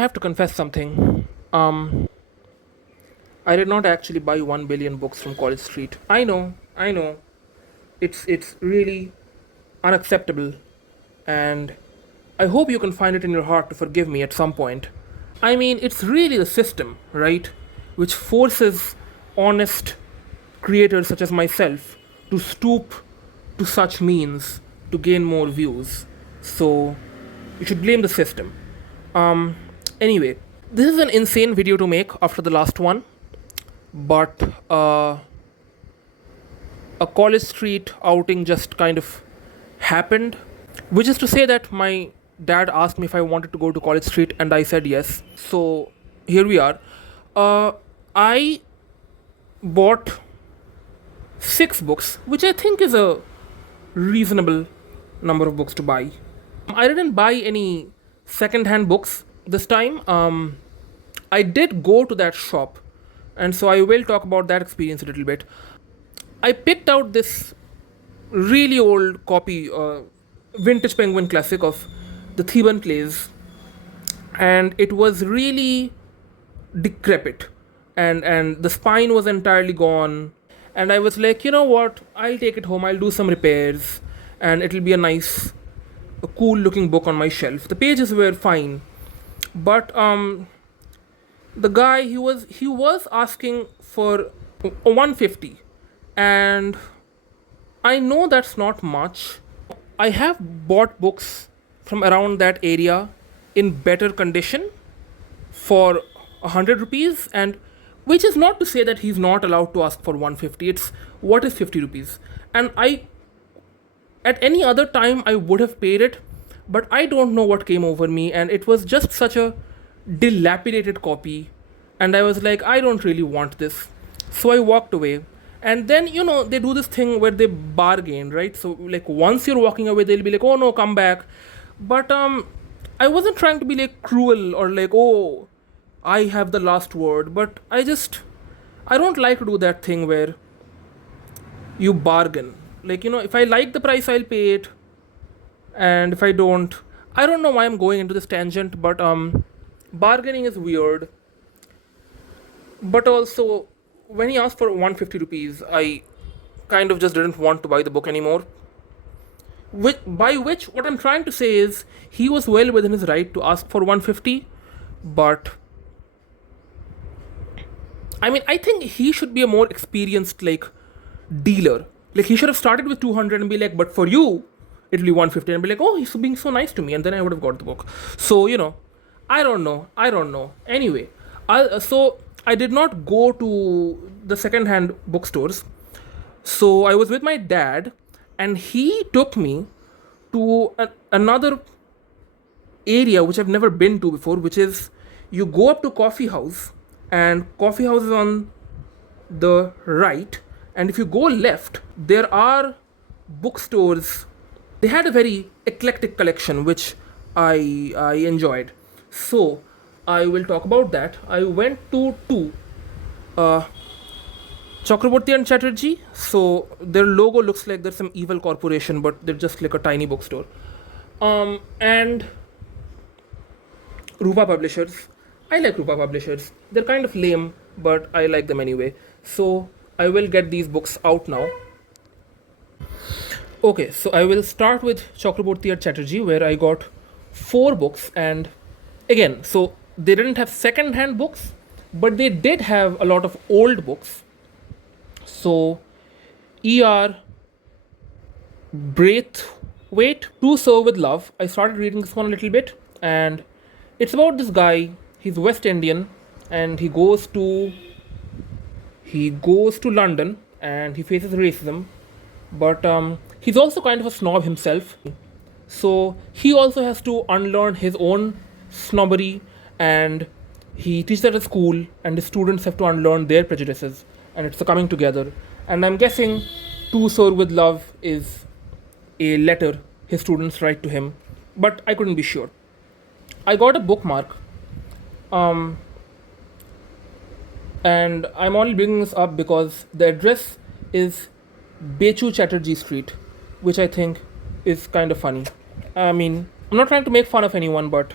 have to confess something. I did not actually buy 1 billion books from College Street. I know. It's really unacceptable, and I hope you can find it in your heart to forgive me at some point. I mean, it's really the system, right, which forces honest creators such as myself to stoop to such means to gain more views. So, you should blame the system. Um, anyway, this is an insane video to make after the last one, but a College Street outing just kind of happened, which is to say that my dad asked me if I wanted to go to College Street, and I said yes. So here we are. I bought 6 books, which I think is a reasonable number of books to buy. I didn't buy any second-hand books this time. I did go to that shop, and so I will talk about that experience a little bit. I picked out this really old copy, vintage Penguin classic of the Theban plays, and it was really decrepit, and the spine was entirely gone. And I was like, you know what? I'll take it home. I'll do some repairs, and it'll be a nice, a cool looking book on my shelf. The pages were fine, but the guy he was asking for 150, and I know that's not much. I have bought books from around that area in better condition for 100 rupees, and which is not to say that he's not allowed to ask for 150. It's what is 50 rupees, and I at any other time I would have paid it, but I don't know what came over me, and it was just such a dilapidated copy, and I was like, I don't really want this. So I walked away. And then, they do this thing where they bargain, right? So, like, once you're walking away, they'll be like, oh no, come back. But I wasn't trying to be like cruel or like, oh, I have the last word. But I don't like to do that thing where you bargain. Like, if I like the price, I'll pay it. And if I don't, I don't know why I'm going into this tangent, but bargaining is weird. But also, when he asked for 150 rupees, I kind of just didn't want to buy the book anymore. By which, what I'm trying to say is, he was well within his right to ask for 150, but I mean, I think he should be a more experienced, like, dealer. Like, he should have started with 200 and be like, but for you, it'll be 150, and be like, oh, he's being so nice to me, and then I would have got the book. So, I don't know. Anyway, so I did not go to the second-hand bookstores. So I was with my dad, and he took me to another area which I've never been to before, which is you go up to Coffee House, and Coffee House is on the right, and if you go left, there are bookstores. They had a very eclectic collection, which I enjoyed. So I will talk about that. I went to two, Chakraborty and Chatterjee. So their logo looks like there's some evil corporation, but they're just like a tiny bookstore. And Rupa Publishers. I like Rupa Publishers. They're kind of lame, but I like them anyway. So I will get these books out now. Okay, so I will start with Chakraborty and Chatterjee, where I got 4 books, and again, so they didn't have second-hand books, but they did have a lot of old books. So, E.R. Braithwaite, To Serve with Love. I started reading this one a little bit, and it's about this guy. He's West Indian, and he goes to London, and he faces racism, but he's also kind of a snob himself. So he also has to unlearn his own snobbery, and he teaches at a school, and the students have to unlearn their prejudices, and it's a coming together. And I'm guessing To Serve with Love is a letter his students write to him, but I couldn't be sure. I got a bookmark, and I'm only bringing this up because the address is Bechu Chatterjee Street, which I think is kind of funny. I mean, I'm not trying to make fun of anyone, but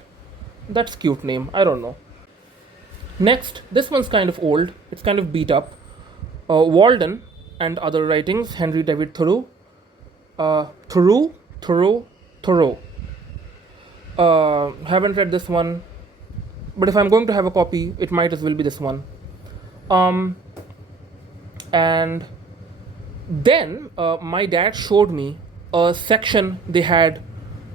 That's cute name. I don't know. Next, this one's kind of old. It's kind of beat up. Walden and other writings. Henry David Thoreau. Thoreau. Haven't read this one, but if I'm going to have a copy, it might as well be this one. Um, and then my dad showed me a section they had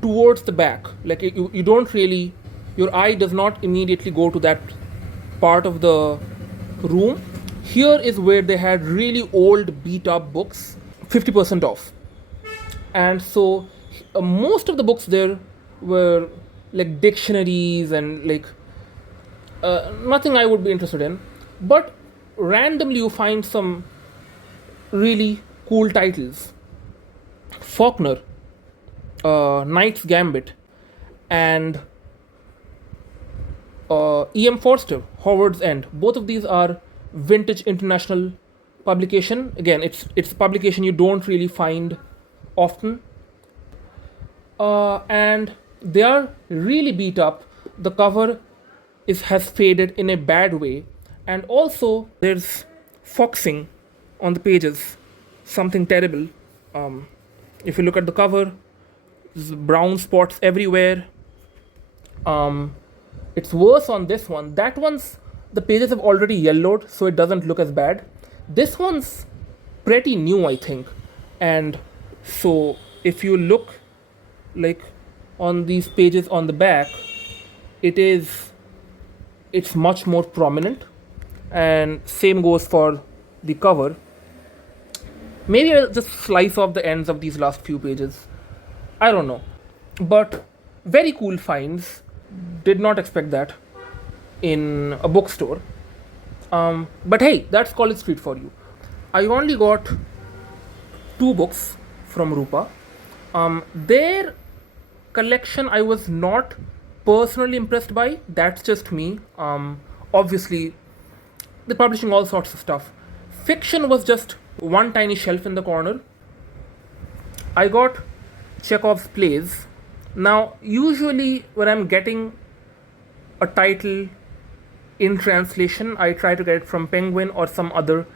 towards the back. Like you don't really, your eye does not immediately go to that part of the room. Here is where they had really old, beat up books, 50% off. And so most of the books there were like dictionaries and like nothing I would be interested in. But randomly you find some really cool titles. Faulkner, Knight's Gambit, and E.M. Forster, Howard's End. Both of these are vintage international publication. Again, it's a publication you don't really find often, and they are really beat up. The cover has faded in a bad way, and also there's foxing on the pages, something terrible. If you look at the cover, there's brown spots everywhere. It's worse on this one. That one's, the pages have already yellowed, so it doesn't look as bad. This one's pretty new, I think, and so if you look like on these pages on the back, it's much more prominent, and same goes for the cover. Maybe I'll just slice off the ends of these last few pages. I don't know, but very cool finds. Did not expect that in a bookstore. But hey, that's College Street for you. I only got 2 books from Rupa. Their collection I was not personally impressed by. That's just me. Obviously, they're publishing all sorts of stuff. Fiction was just one tiny shelf in the corner. I got Chekhov's plays. Now, usually when I'm getting a title in translation, I try to get it from Penguin or some other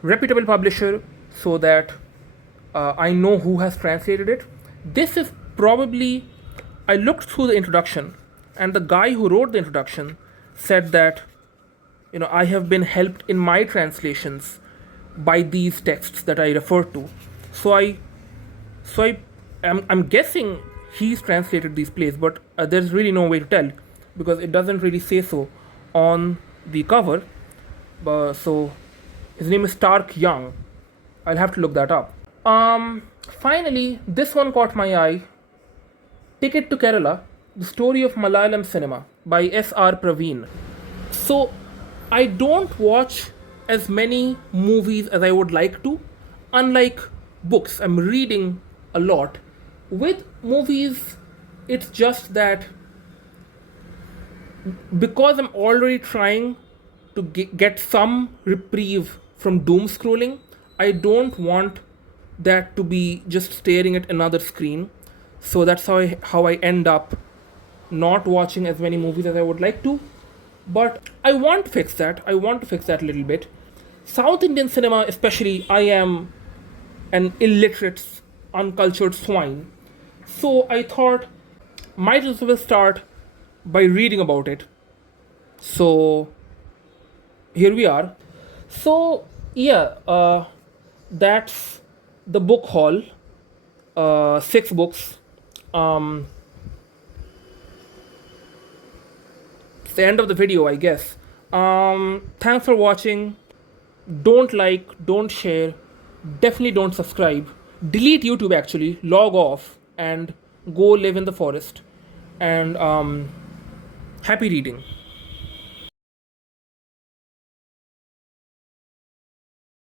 reputable publisher so that I know who has translated it. This is probably, I looked through the introduction, and the guy who wrote the introduction said that, I have been helped in my translations by these texts that I referred to. So I'm guessing he's translated these plays, but there's really no way to tell because it doesn't really say so on the cover. So his name is Stark Young. I'll have to look that up. Finally, this one caught my eye. Ticket to Kerala, The Story of Malayalam Cinema by S.R. Praveen. So I don't watch as many movies as I would like to. Unlike books, I'm reading a lot. With movies, it's just that because I'm already trying to get some reprieve from doom scrolling, I don't want that to be just staring at another screen. So that's how I end up not watching as many movies as I would like to. But I want to fix that. I want to fix that a little bit. South Indian cinema, especially, I am an illiterate, uncultured swine. So I thought, might as well start by reading about it. So here we are. So yeah, that's the book haul. 6 books. It's the end of the video, I guess. Thanks for watching. Don't like, don't share, definitely don't subscribe. Delete YouTube actually, log off and go live in the forest. And happy reading.